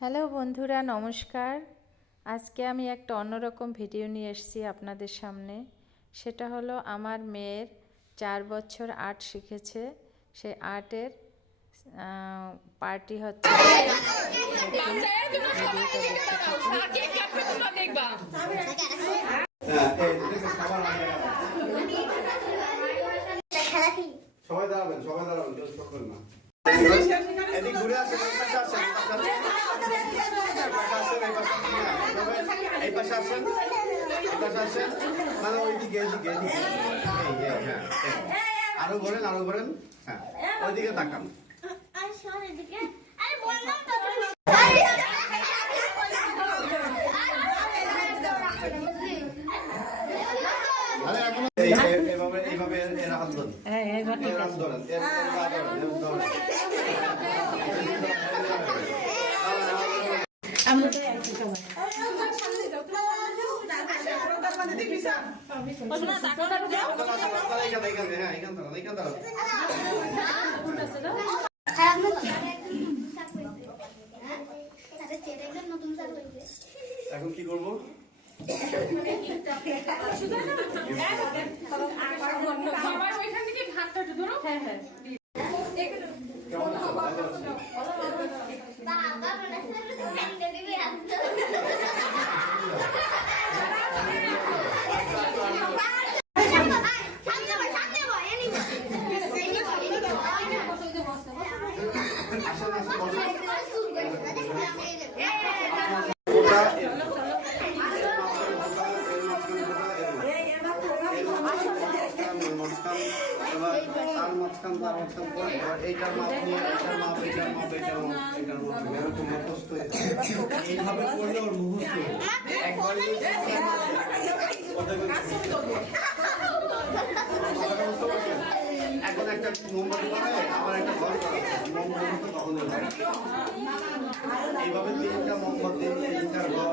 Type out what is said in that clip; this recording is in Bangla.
হ্যালো বন্ধুরা, নমস্কার। আজকে আমি একটা অন্যরকম ভিডিও নিয়ে এসেছি আপনাদের সামনে। সেটা হলো আমার মেয়ের 4 বছর আর্ট শিখেছে, সেই আর্টের পার্টি হচ্ছে। সবাই দাঁড়াবেন, সবাই দাঁড়াবেন, কেউ সরবেন না। এদিক ঘুরে আসেন, এই পাশে আসেন, এই পাশে আসেন, এই পাশে আসেন, মানে ওইদিকে, এদিকে, এদিকে, আরো ঘোরেন, আরো ঘোরেন, হ্যাঁ, ওইদিকে তাকান। এইভাবে এর হাত ধরেন, এর হাত ধরেন, এর পা ধরেন, এখন কি করবো? এইটার মাপ নিয়ে এইটার মাপ, এইটার মাপ, এইটার মাপ, এইটার মাপ, এরকম মুখস্থ এইভাবে করলে ওর মুখস্থ একবার এখন একটা মোমবাতি বানায়, আবার একটা ঘর মোমবাতি কখনো এইভাবে তিনটা মোমবাতি, তিনটা ঘর,